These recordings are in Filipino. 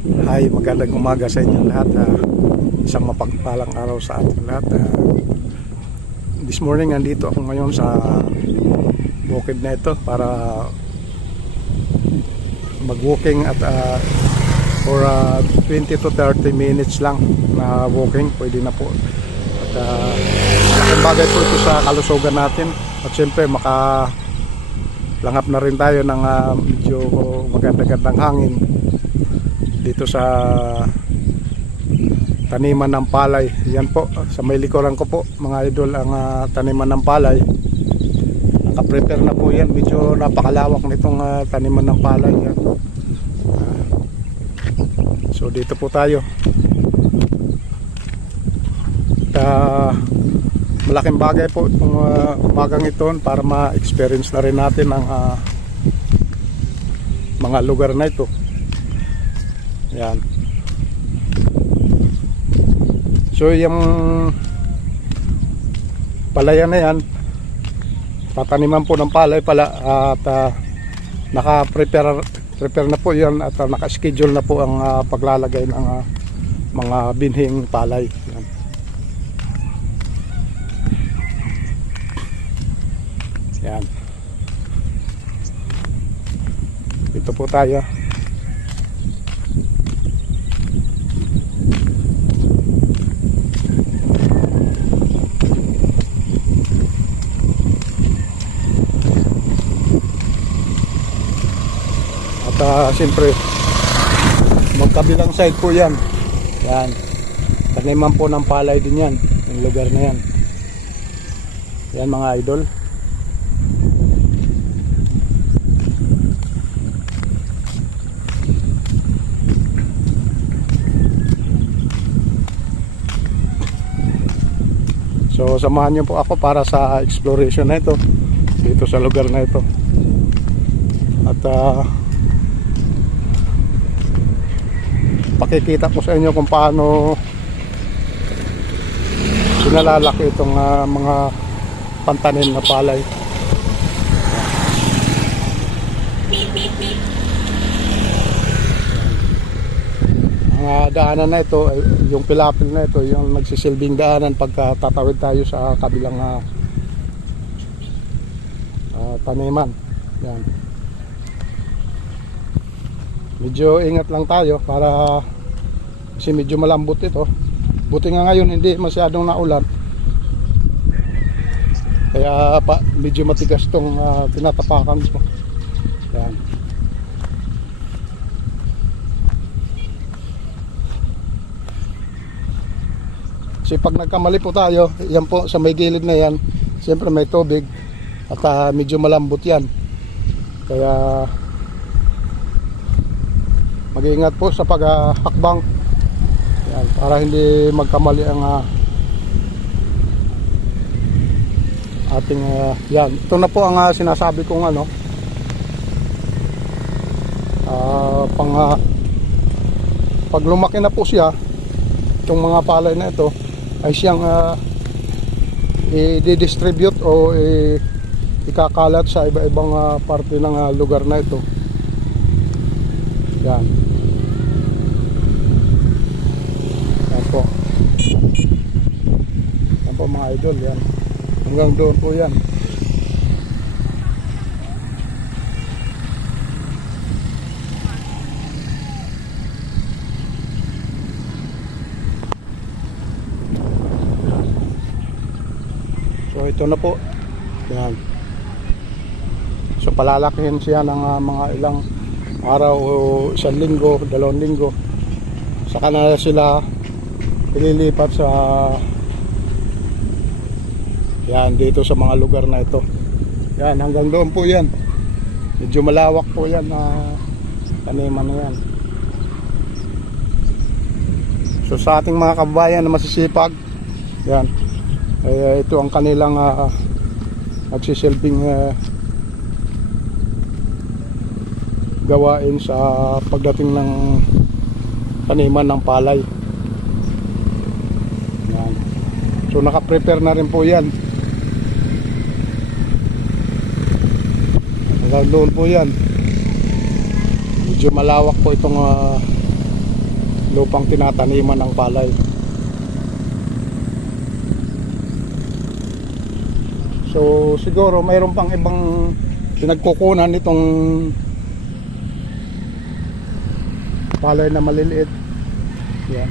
Hi, magandang umaga sa inyo lahat. Isang mapagpalang araw sa ating lahat. This morning, andito ako ngayon sa bukid na ito para mag-walking at for 20 to 30 minutes lang na walking, pwede na po. At laking bagay po ito sa kalusugan natin. At syempre, makalangap na rin tayo ng medyo maganda-gandang hangin dito sa taniman ng palay. Yan po, sa may likuran ko po mga idol ang taniman ng palay. Naka-prepare na po yan. Medyo napakalawak nitong taniman ng palay yan. So dito po tayo. Malaking bagay po itong umagang ito para ma-experience na rin natin ang mga lugar na ito. Yan. So yung palayan na yan, tataniman po ng palay pala at naka-prepare na po yan at naka-schedule na po ang paglalagay ng mga binhing palay. Yan. Yan. Ito po tayo. Siyempre magkabilang side po yan. Yan, taniman po ng palay din yan, yung lugar na yan. Yan mga idol. So samahan niyo po ako para sa exploration na ito dito sa lugar na ito. At pakikita ko sa inyo kung paano sinalalaki itong mga pantanim na palay. Ang daanan na ito, yung pilapil na ito, yung nagsisilbing daanan pagka tatawid tayo sa kabilang taniman. Yan. Medyo ingat lang tayo para kasi medyo malambot ito. Buti nga ngayon hindi masyadong naulan. Kaya medyo matigas tong tinatapakan ko. Yan. Kasi pag nagkamali po tayo, yan po sa may gilid na yan, siyempre may tubig at medyo malambot yan. Kaya mag-iingat po sa paghakbang. Yan, para hindi magkamali ang ating yan. Ito na po ang sinasabi kong pag lumaki na po siya, itong mga palay na ito ay siyang i-distribute o ikakalat sa iba-ibang parte ng lugar na ito. Yan. Yan po. Yan po mga idol. Yan. Hanggang doon po yan. So ito na po. Yan. So palalakihin siya ng mga ilang araw o isang linggo, 2 linggo. Saka na sila ililipat sa yan dito sa mga lugar na ito. Yan, hanggang doon po yan. Medyo malawak po yan na taniman na yan. So sa ating mga kabayan na masisipag, yan, ito ang kanilang nagsisilbing gawain sa pagdating ng taniman ng palay. Yan. So naka-prepare na rin po yan. Hanggang doon po yan. Medyo malawak po itong lupang tinataniman ng palay. So siguro mayroon pang ibang pinagkukunan itong palay na maliliit. Yan.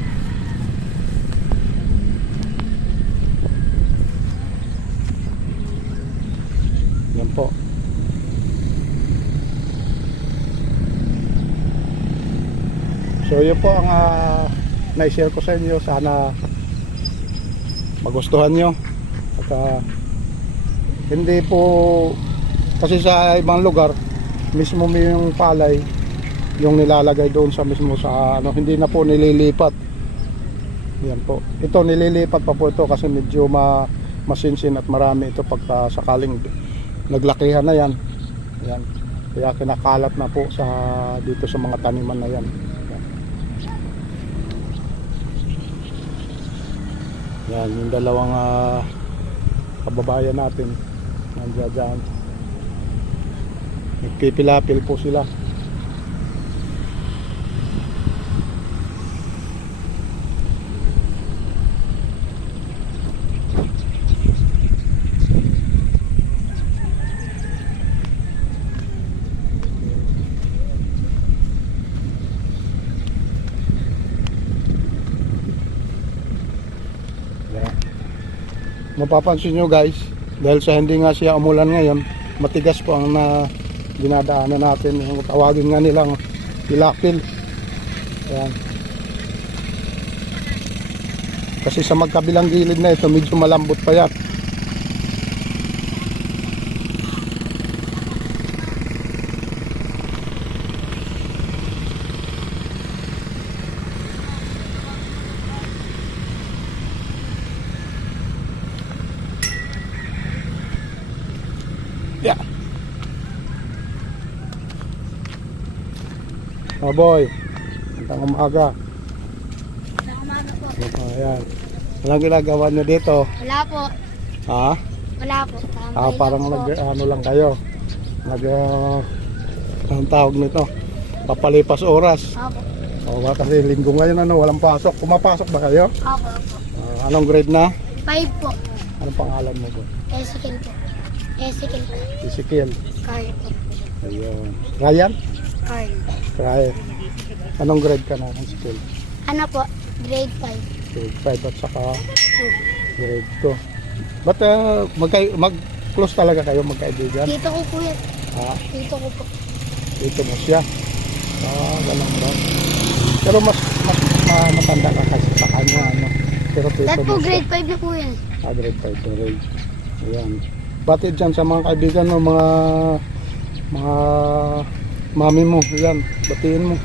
Yan po. So yun po ang na-share ko sa inyo. Sana magustuhan nyo. At hindi po kasi sa ibang lugar mismo yung palay yung nilalagay doon sa mismo sa ano, hindi na po nililipat. Yan po. Ito nililipat pa po ito kasi medyo masinsin at marami ito pagka sakaling naglakihan na yan. Yan. Kaya kinakalat na po sa dito sa mga taniman na yan. Yan, yung dalawang kababayan natin nandiyan dyan. Nagpipilapil po sila. Mapapansin nyo guys, dahil sa hindi nga siya umulan ngayon, matigas po ang dinadaanan natin. Yung tawagin nga nilang pilapil. Ayan. Kasi sa magkabilang gilid na ito, medyo malambot pa yan. Yeah. Oh boy. Magandang umaga. Magandang umaga po. Ayan. Walang ginagawa nyo dito? Wala po. Ha? Wala po. Tambay Parang lang po. ano lang kayo. Ang tawag nito. Papalipas oras. Opo. O kasi linggo ngayon ano, walang pasok. Pumapasok ba kayo? Opo. Anong grade na? 5 po. Anong pangalan mo po? Ezekiel po. Ezekiel po. Ezekiel. Carl po. Ayun. Ryan? Carl. Ryan. Anong grade ka na, Ezekiel? Ano po? Grade 5. Grade 5 at saka 2. grade 2. Ba't mag-close talaga kayo, magkaibigan? Dito ko po yan. Ha? Dito ko po. Dito mo siya. Ganun ba? Pero mas matanda ka kasi sa kanya, ano? Pero dito Dahil po mo siya. grade 5 na po yan. Grade 5 to grade. Ayan. Batid dyan sa mga kaibigan mo, mga mami mo. Ayan, batiin mo.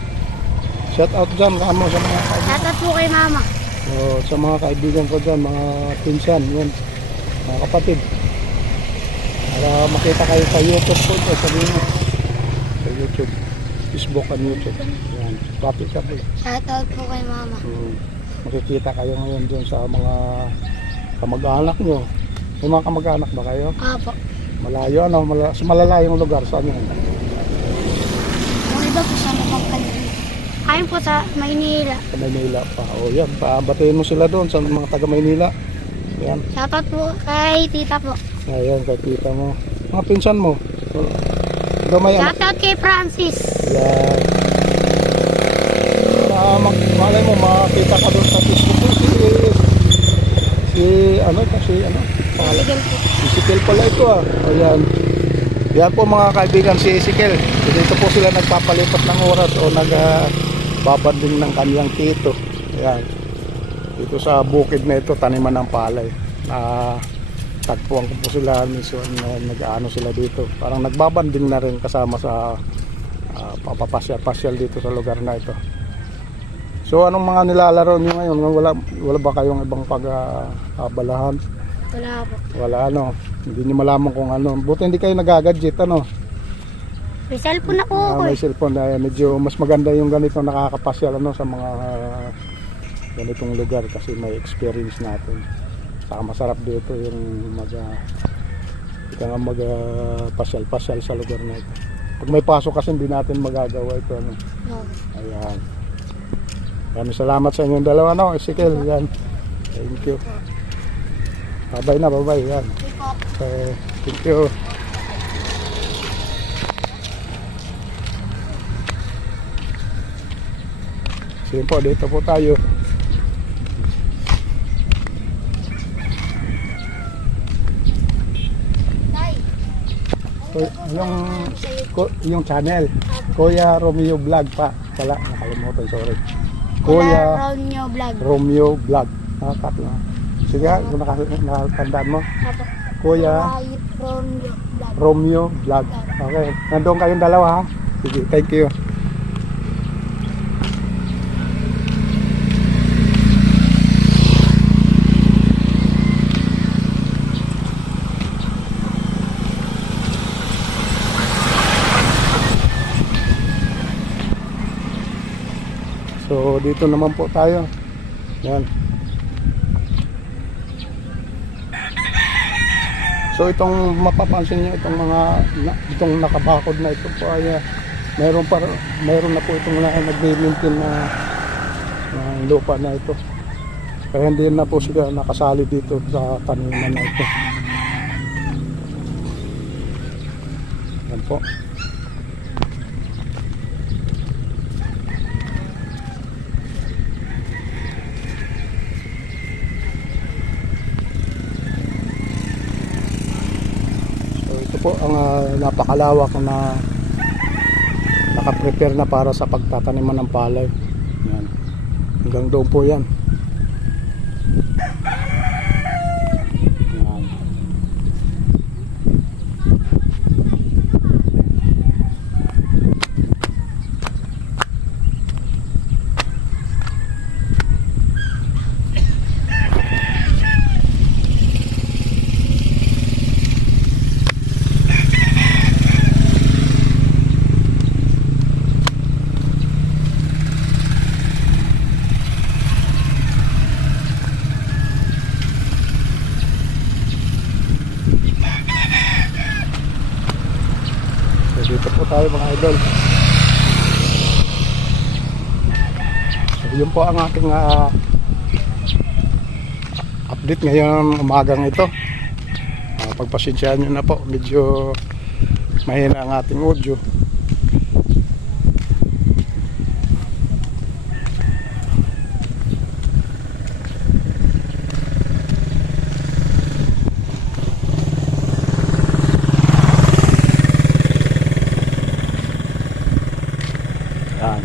Shout out dyan ka mo sa mga kaibigan. Shoutout po kay mama. Sa mga kaibigan ko dyan, mga pinsan, yan, mga kapatid. Para makita kayo sa YouTube po, sabihin mo. Sa YouTube, Facebook and YouTube. Yan, batid ka po. Shoutout po kay mama. Makikita kayo ngayon dyan sa mga kamag-anak nyo. May mga kamag-anak ba kayo? Opo. Malayo, ano? Sa malalayong lugar, saan yun? Yung iba po sa Mapangkalin. Ayun po sa Maynila. Sa Maynila pa. O yan, batiin mo sila doon sa mga taga Maynila. Yan. Shoutout po kay tita po. Ayan, kay tita mo. Mga pinsan mo. Gamay anak. Shoutout kay Francis. Yan. Malay mo, makakita ka doon sa Facebook ko. Ezekiel po. Ezekiel pala ito ah. Ayan. Yan po mga kaibigan si Ezekiel. Dito po sila nagpapalipat ng oras o nagbabanding ng kanyang tito. Ayan. Dito sa bukid na ito, taniman ng palay. Tagpuan ko po sila minsan nag-aano sila dito. Parang nagbabanding na rin kasama sa papapasyal dito sa lugar na ito. So anong mga nilalaro niyo ngayon? Wala ba kayong ibang pag-abalahan? Wala po. Wala ano. Hindi niyo malaman kung ano. Buti hindi kayo nagagadget ano. May cellphone na po ako May cellphone na medyo mas maganda yung ganito nakakapasyal ano sa mga ganitong lugar kasi may experience natin. Saka masarap dito yung pasyal-pasyal sa lugar na ito. Pag may pasok kasi hindi natin magagawa ito ano. No. Ayan. Maraming salamat sa inyong dalawa, no? Ezekiel, yan. Thank you. Bye-bye na, bye-bye. Yan. Okay po. Okay, thank you. Sige po, dito po tayo. Tay, So, yung channel, Kuya Romeo Vlog pa. Wala, nakalimutan, sorry. Kuya Kuya Romeo Vlog. Romeo Vlog. Nakakat na. Sige, kung nakatandaan mo. Apo. Kuya Romeo Vlog. Romeo Vlog. Okay, nandun kayong dalawa ha. Sige, thank you. So dito naman po tayo. Yan. So itong mapapansin niyo itong mga itong nakabakod na ito po ay meron na po itong nagme-maintain na lupa na ito. Kaya hindi na po sila nakasali dito sa taniman na ito. Yan po. Ito po ang napakalawak na nakaprepare na para sa pagtataniman ng palay. Yan. Hanggang doon po yan. Yan. Dito po tayo mga idol. So, yun po ang aking update ngayon umagang ito. Pagpasensyahan nyo na po, medyo mahina ang ating audio. Yan.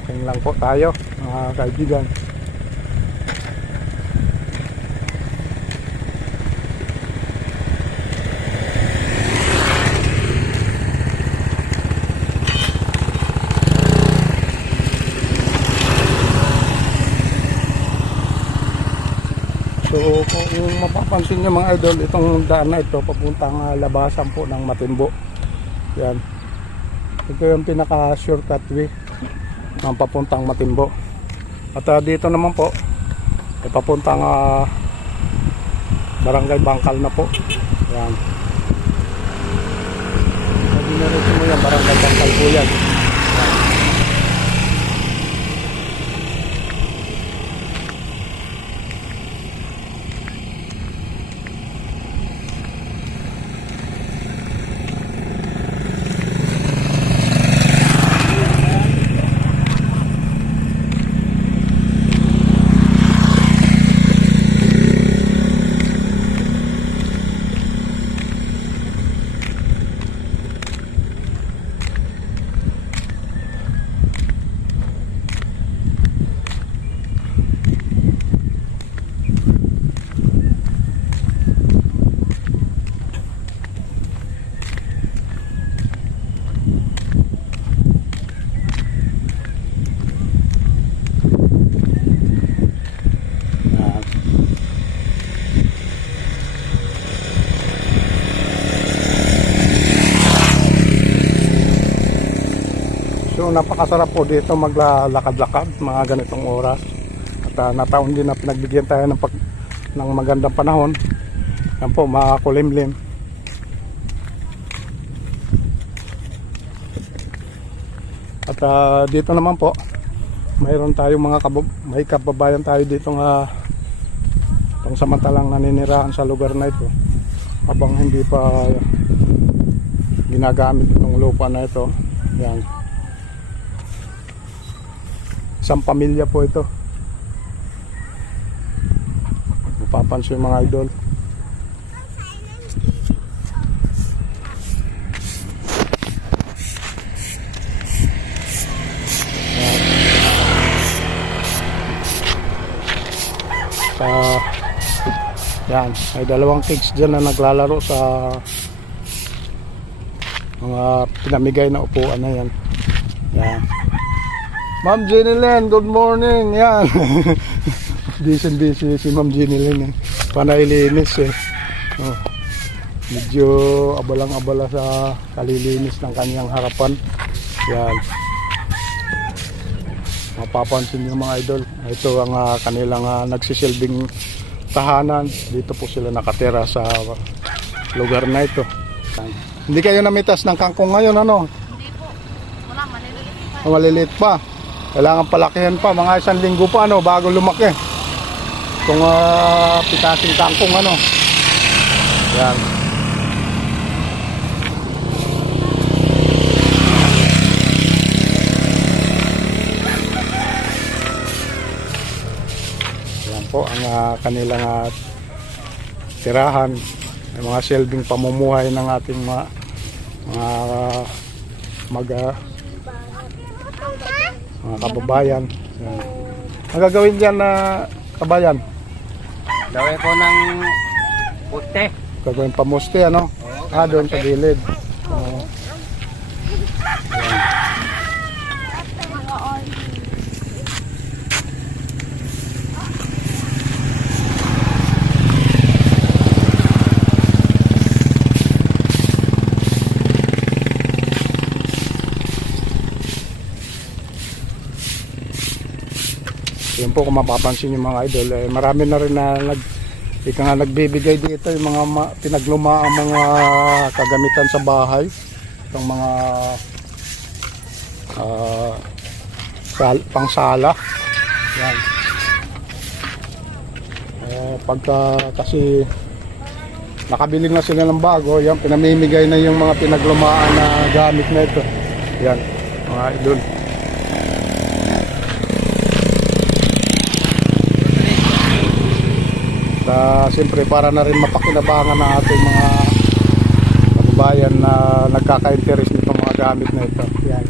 Okay lang po tayo mga kaibigan. So kung mapapansin nyo mga idol, itong daan na ito papuntang labasan po ng Matimbo. Yan. Ito yung pinaka shortcut way ng papuntang Matimbo. At dito naman po ay papuntang Barangay Bangkal na po. Yan. Pag diniretso mo yan, Barangay Bangkal po yan. So napakasarap po dito maglalakad-lakad mga ganitong oras. At nataon din na pinagbigyan tayo ng magandang panahon. Yan po, makulimlim. At dito naman po, mayroon tayong may kababayan tayo dito nga pangsamantalang naninirahan sa lugar na ito habang hindi pa ginagamit itong lupa na ito. Yan. Isang pamilya po ito. Mapapansin mga idol. Yan, may dalawang kids dyan na naglalaro sa mga pinamigay na upuan na yan. Yan. Ma'am Jenny Len, good morning. Yan. Busy si Ma'am Jenny Len. Panay linis eh. Oh. Medyo abalang-abala sa kalilinis ng kanyang harapan. Yan. Mapapansin nyo mga idol. Ito ang kanilang nagsisilbing tahanan. Dito po sila nakatira sa lugar na ito. Yan. Hindi kayo namitas ng kangkong ngayon, ano? Hindi po. Wala, maliliit pa. Maliliit pa. Kailangan palakihan pa. Mga 1 linggo pa, ano, bago lumaki. Kung pitasin kangkong, ano. Yan. Yan po ang kanilang tirahan. May mga silbing pamumuhay ng ating mga kababayan. Yan. Ang gagawin dyan na kabayan? Gawin ko ng puste. Gagawin pamuste, ano? Doon sa gilid. Oo. Yan. Yun po, kung mapapansin yung mga idol, marami na rin na nagbibigay dito yung mga pinaglumaang mga kagamitan sa bahay, itong mga pangsala. Yan. Pagka kasi nakabili na sila ng bago, yan, pinamimigay na yung mga pinaglumaan na gamit na ito. Yan, mga idol. Siyempre para na rin mapakinabangan ng ating mga kababayan na nagkaka-interest nitong mga gamit na ito. Yan.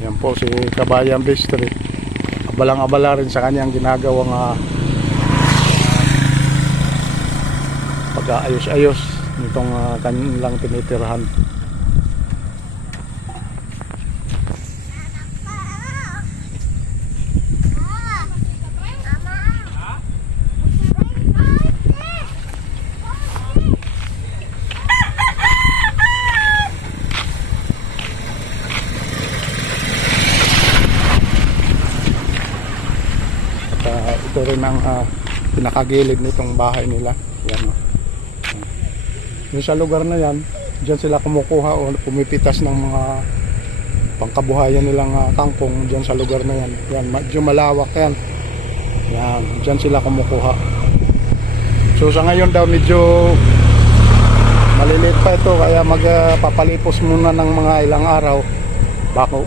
Yan po si Kabayan Bistri. Abalang-abala rin sa kanyang ginagawang pag-aayos-ayos nitong kanilang tinitirahan. Ito rin ang pinakagilid nitong bahay nila. Yan. Yung sa lugar na yan, dyan sila kumukuha o pumipitas ng mga pangkabuhayan nilang kangkong dyan sa lugar na yan. Yan, medyo malawak yan. Yan, dyan sila kumukuha. So sa ngayon daw medyo maliliit pa ito, kaya magpapalipos muna ng mga ilang araw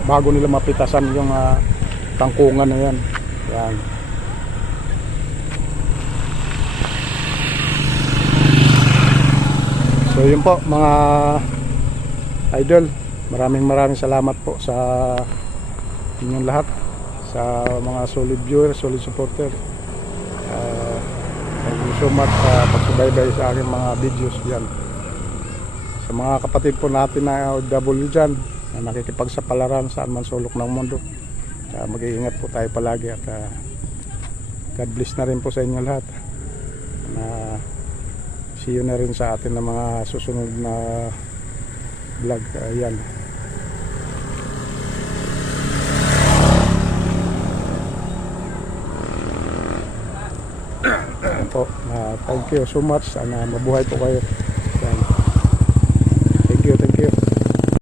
bago nila mapitasan yung kangkungan na yan. Yan. So yun po mga idol, maraming salamat po sa inyong lahat, sa mga solid viewers, solid supporter. Thank you so much sa pagsubaybay sa aking mga videos yan. Sa mga kapatid po natin na OFW dyan na nakikipagsapalaran saan man sulok ng mundo, mag-iingat po tayo palagi at God bless na rin po sa inyo lahat. See you na rin sa atin ng mga susunod na vlog. Ayan. Po, thank you so much. Sana mabuhay po kayo.